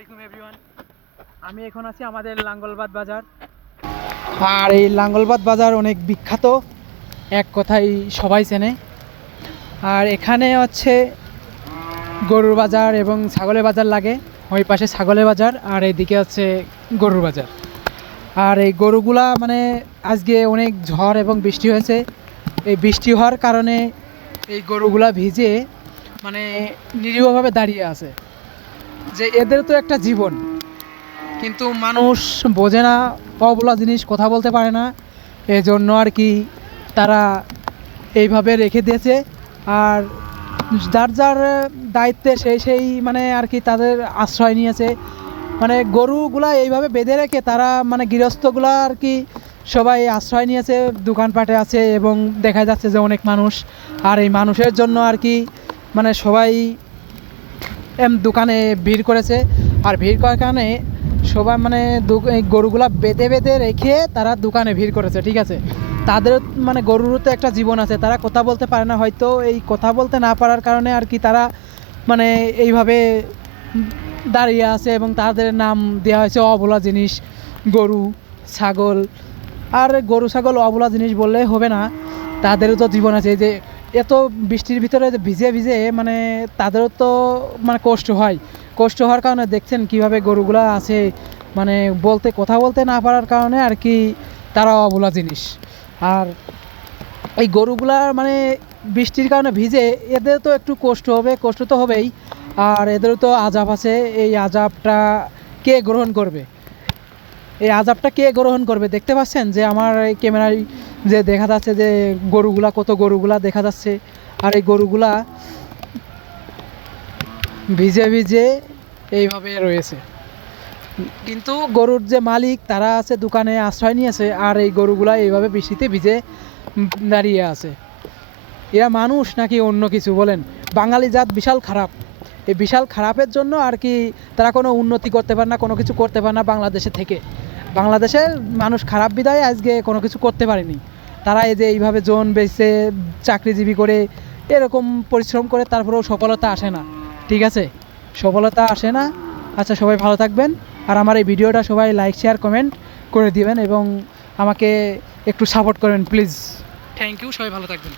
আলাইকুম এভরিওয়ান। আমি এখন আছি আমাদের লাঙ্গলবাদ বাজার। আর এই লাঙ্গলবাদ বাজার অনেক বিখ্যাত, এক কথায় সবাই চেনে। আর এখানে হচ্ছে গরুর বাজার এবং ছাগলের বাজার লাগে। ওই পাশে ছাগলের বাজার আর এইদিকে হচ্ছে গরুর বাজার। আর এই গরুগুলা মানে আজকে অনেক ঝড় এবং বৃষ্টি হয়েছে। এই বৃষ্টি হওয়ার কারণে এই গরুগুলা ভিজে মানে নিরীহভাবে দাঁড়িয়ে আছে, যে এদের তো একটা জীবন, কিন্তু মানুষ বোঝে না, অবলা জিনিস, কথা বলতে পারে না, এই জন্য আর কি তারা এইভাবে রেখে দিয়েছে। আর যার যার দায়িত্বে সেই মানে আর কি তাদের আশ্রয় নিয়েছে। মানে গরুগুলা এইভাবে বেঁধে রেখে তারা মানে গৃহস্থগুলা আর কি সবাই আশ্রয় নিয়েছে, দোকানপাটে আছে এবং দেখা যাচ্ছে যে অনেক মানুষ। আর এই মানুষের জন্য আর কি মানে সবাই দোকানে ভিড় করেছে। আর ভিড় করার কারণে সবাই মানে এই গরুগুলা বেঁধে বেঁধে রেখে তারা দোকানে ভিড় করেছে, ঠিক আছে। তাদের মানে গরুরও তো একটা জীবন আছে, তারা কথা বলতে পারে না, হয়তো এই কথা বলতে না পারার কারণে আর কি তারা মানে এইভাবে দাঁড়িয়ে আছে এবং তাদের নাম দেওয়া হয়েছে অবলা জিনিস, গরু ছাগল। আর গরু ছাগল অবলা জিনিস বললে হবে না, তাদেরও তো জীবন আছে। যে এত বৃষ্টির ভিতরে ভিজে ভিজে মানে তাদেরও তো মানে কষ্ট হয়। কষ্ট হওয়ার কারণে দেখছেন কিভাবে গরুগুলা আছে, মানে কথা বলতে না পারার কারণে আর কি তারা অবলা জিনিস। আর এই গরুগুলা মানে বৃষ্টির কারণে ভিজে, এদের তো একটু কষ্ট হবে, কষ্ট তো হবেই। আর এদেরও তো আযাব আছে, এই আযাবটা কে গ্রহণ করবে? এই আযাবটা কে গ্রহণ করবে? দেখতে পাচ্ছেন যে আমার এই ক্যামেরায় যে দেখা যাচ্ছে যে কত গরুগুলা দেখা যাচ্ছে। আর এই গরুগুলা ভিজে ভিজে এইভাবে রয়েছে, কিন্তু গরুর যে মালিক তারা আছে দোকানে আশ্রয় নিয়েছে, আর এই গরুগুলা এইভাবে বৃষ্টিতে ভিজে দাঁড়িয়ে আছে। এরা মানুষ নাকি অন্য কিছু বলেন? বাঙালি জাত বিশাল খারাপ। এই বিশাল খারাপের জন্য আর কি তারা কোনো উন্নতি করতে পারে না, কোনো কিছু করতে পারে না বাংলাদেশে থেকে। বাংলাদেশের মানুষ খারাপ বিদায় আজকে কোনো কিছু করতে পারেনি। তারা এই যে এইভাবে জন বেচে চাকরিজীবী করে এরকম পরিশ্রম করে তারপরেও সফলতা আসে না, ঠিক আছে, সফলতা আসে না। আচ্ছা, সবাই ভালো থাকবেন। আর আমার এই ভিডিওটা সবাই লাইক শেয়ার কমেন্ট করে দিবেন এবং আমাকে একটু সাপোর্ট করবেন প্লিজ। থ্যাংক ইউ, সবাই ভালো থাকবেন।